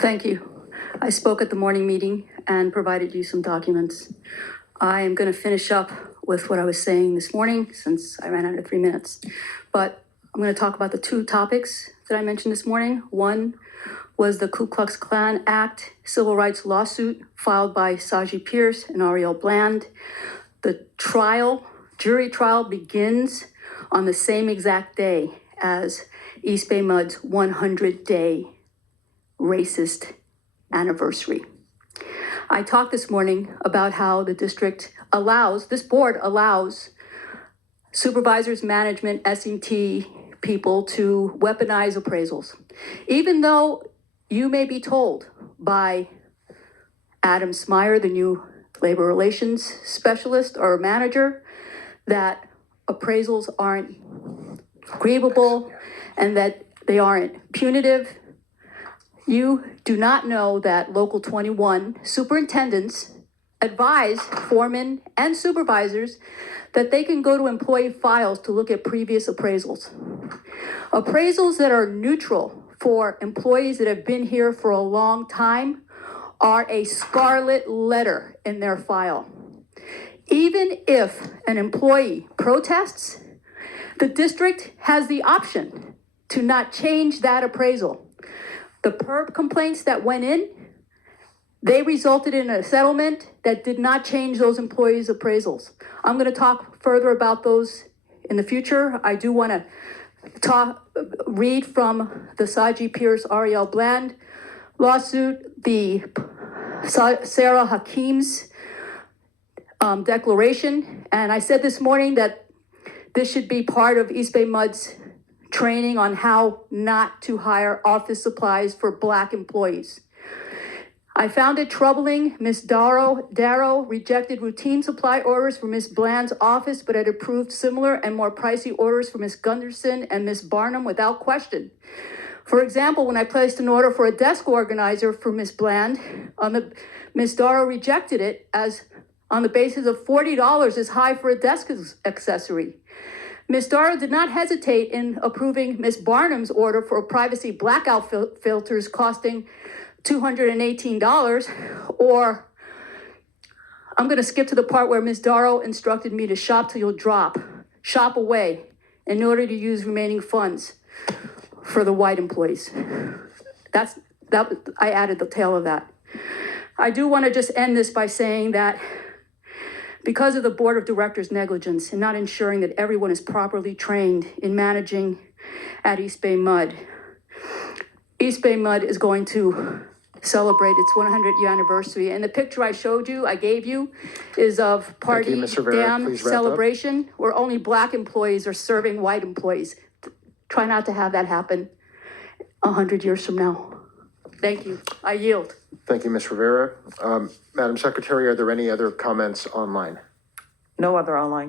Thank you. I spoke at the morning meeting and provided you some documents. I am going to finish up with what I was saying this morning since I ran out of 3 minutes. But I'm going to talk about the two topics that I mentioned this morning. One was the Ku Klux Klan Act civil rights lawsuit filed by Saji Pierce and Ayriel Bland. The jury trial begins on the same exact day as EBMUD's 100-day racist anniversary. I talked this morning about how the district this board allows supervisors, management, S&T people to weaponize appraisals. Even though you may be told by Adam Smyer, the new labor relations specialist or manager, that appraisals aren't grievable and that they aren't punitive, you do not know that Local 21 superintendents advise foremen and supervisors that they can go to employee files to look at previous appraisals. Appraisals that are neutral for employees that have been here for a long time are a scarlet letter in their file. Even if an employee protests, the district has the option to not change that appraisal. The PERB complaints that went in, they resulted in a settlement that did not change those employees' appraisals. I'm going to talk further about those in the future. I do want to read from the Saji Pierce Ayriel Bland lawsuit, the Sarah Hakim's declaration. And I said this morning that this should be part of EBMUD's training on how not to hire office supplies for Black employees. I found it troubling. Ms. Darrow rejected routine supply orders for Ms. Bland's office, but had approved similar and more pricey orders for Ms. Gunderson and Ms. Barnum without question. For example, when I placed an order for a desk organizer for Ms. Bland, Ms. Darrow rejected it as on the basis of $40 is high for a desk accessory. Ms. Darrow did not hesitate in approving Ms. Barnum's order for privacy blackout filters costing $218, or I'm going to skip to the part where Ms. Darrow instructed me to shop till you'll drop, shop away in order to use remaining funds for the white employees. I added the tail of that. I do want to just end this by saying that because of the board of directors' negligence in not ensuring that everyone is properly trained in managing at EBMUD, EBMUD is going to celebrate its 100-year anniversary. And the picture I gave you, is of party dam celebration where only Black employees are serving white employees. Try not to have that happen 100 years from now. Thank you. I yield. Thank you, Ms. Rivera. Madam Secretary, are there any other comments online? No other online comments.